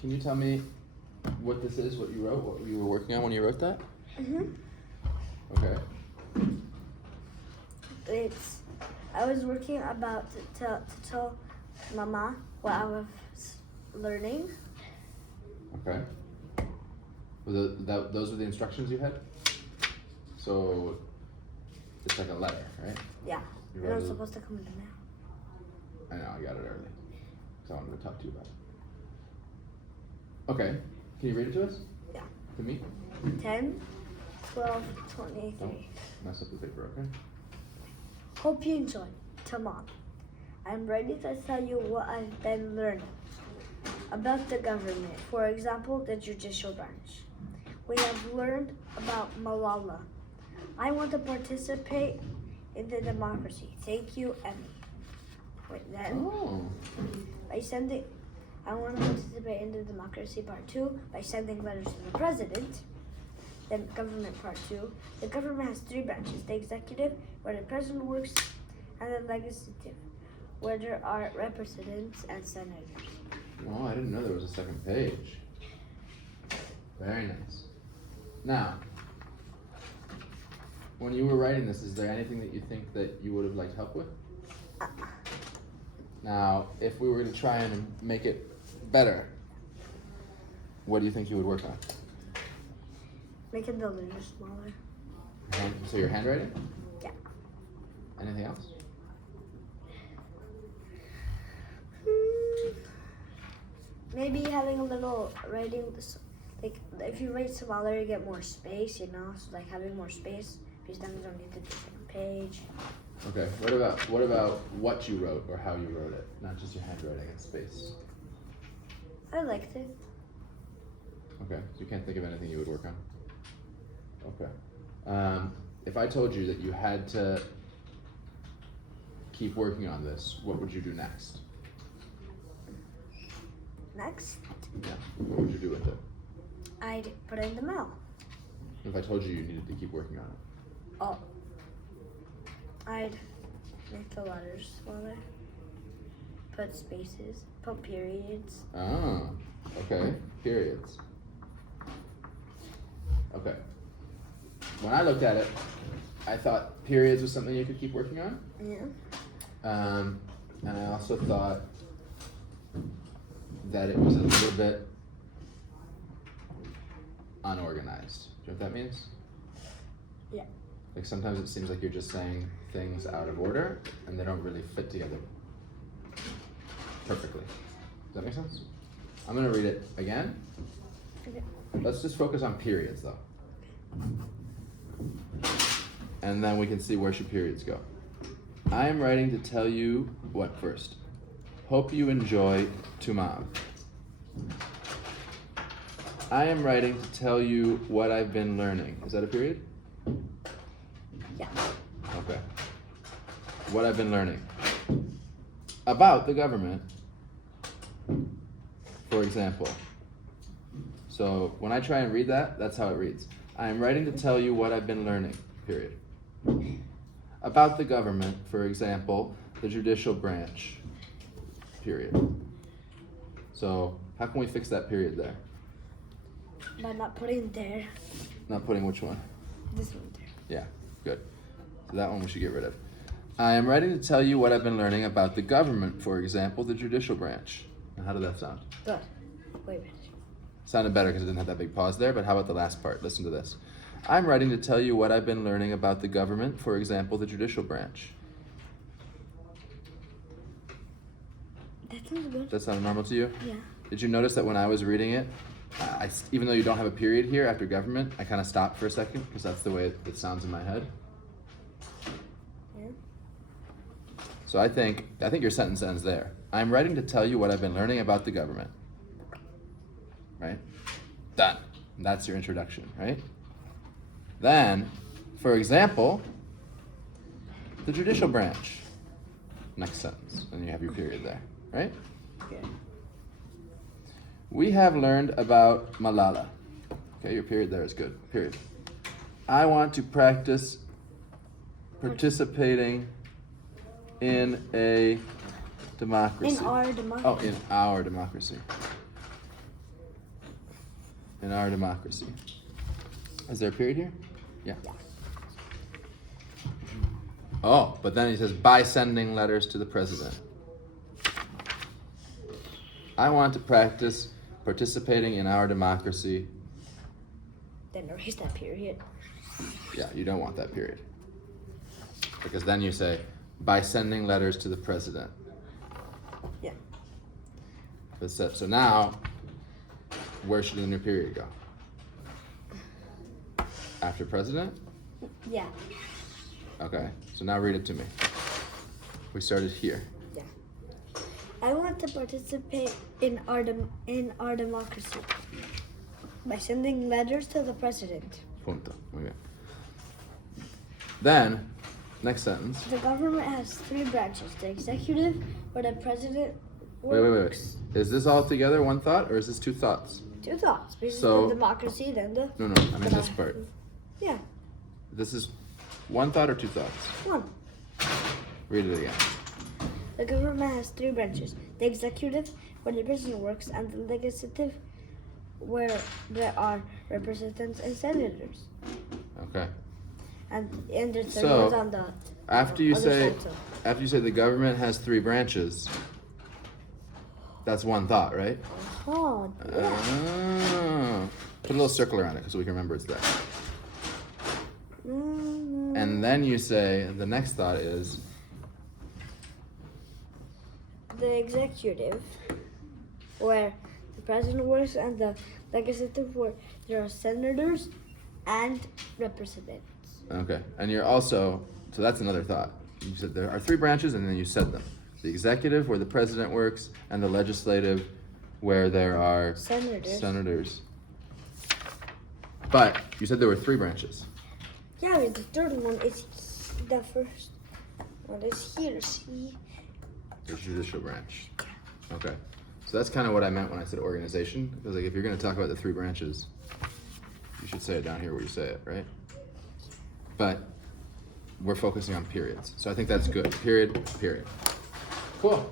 Can you tell me what this is, what you wrote, what you were working on when you wrote that? Okay. I was working about to tell Mama what I was learning. Okay. Those were the instructions you had? So it's like a letter, right? Yeah. You And wrote it was it- supposed to come in the mail. I know, I got it early. So I wanted to talk to you about it. Okay. Can you read it to us? Yeah. To me? 10, 12, 23. Don't mess up the paper, okay? Hope you enjoy. To Mom. I'm ready to tell you what I've been learning about the government. For example, the judicial branch. We have learned about Malala. I want to participate in the democracy. Thank you, Emmy. Wait, then Oh. I want to participate in the democracy part 2 by sending letters to the president. Then government part 2. The government has 3 branches: the executive, where the president works, and the legislative, where there are representatives and senators. Oh, I didn't know there was a second page. Very nice. Now, when you were writing this, is there anything that you think that you would have liked help with? Now, if we were to try and make it better, what do you think you would work on? Making the letters smaller. So your handwriting? Yeah. Anything else? Maybe having a little writing, like if you write smaller, you get more space, you know? So like having more space, because then you don't need to do the second page. Okay. What about what you wrote or how you wrote it, not just your handwriting and space? I liked it. Okay. So you can't think of anything you would work on. Okay. If I told you that you had to keep working on this, what would you do next? Next, Yeah. What would you do with it? I'd put it in the mail. If I told you you needed to keep working on it? Oh. I'd make the letters smaller. Put spaces. Put periods. Ah, okay. Periods. Okay. When I looked at it, I thought periods was something you could keep working on. Yeah. And I also thought that it was a little bit unorganized. Do you know what that means? Yeah. Like sometimes it seems like you're just saying things out of order and they don't really fit together perfectly. Does that make sense? I'm gonna read it again. Okay. Let's just focus on periods though. And then we can see where should periods go. I am writing to tell you what first. Hope you enjoy Tumam. I am writing to tell you what I've been learning. Is that a period? Yeah. Okay. What I've been learning about the government, for example. So when I try and read that, that's how it reads. I am writing to tell you what I've been learning, period. About the government, for example, the judicial branch, period. So how can we fix that period there? By not putting there. Not putting which one? This one there. Yeah, good. So that one we should get rid of. I am writing to tell you what I've been learning about the government, for example, the judicial branch. Now, how did that sound? Good. Wait a minute. Sounded better because it didn't have that big pause there, but how about the last part? Listen to this. I'm writing to tell you what I've been learning about the government, for example, the judicial branch. That sounds good. That sounded normal to you? Yeah. Did you notice that when I was reading it, even though you don't have a period here after government, I kind of stopped for a second because that's the way it sounds in my head. Yeah. So I think your sentence ends there. I'm writing to tell you what I've been learning about the government. Right? Done. That's your introduction, right? Then, for example, the judicial branch. Next sentence. And you have your period there, right? Okay. We have learned about Malala. Okay, your period there is good. Period. I want to practice participating in a democracy. In our democracy. Oh, in our democracy. in our democracy. Is there a period here? Yeah. Oh, but then he says, by sending letters to the president. I want to practice participating in our democracy. Then erase that period. Yeah, you don't want that period. Because then you say, by sending letters to the president. Yeah. So now, where should the new period go? After president? Yeah. Okay, so now read it to me. We started here. Yeah. I want to participate in our democracy by sending letters to the president. Punto. Okay. Then, next sentence. The government has three branches: the executive, where the president Wait. works. Is this all together one thought, or is this two thoughts? Two thoughts. Because So- the democracy, then the No, I mean this part. yeah, This is one thought or two thoughts? one. Read it again. The government has three branches: the executive, where the president works, and the legislative, where there are representatives and senators. Okay. And the third So, one's on the After you other say, side, so. after you say the government has three branches, that's one thought, right? Oh, yeah. Ah. Put a little circle around it, so we can remember it's there. And then you say, the next thought is, The executive, where the president works, and the legislative, where there are senators and representatives. okay. And you're also, so that's another thought. You said there are three branches, and then you said them. The executive, where the president works, and the legislative, where there are Senators. But you said there were three branches. Yeah, but the third one is the first one is here. See? The judicial branch. Okay. So that's kind of what I meant when I said organization. Because like if you're going to talk about the three branches, you should say it down here where you say it, right? But we're focusing on periods. So I think that's good. Period. Cool.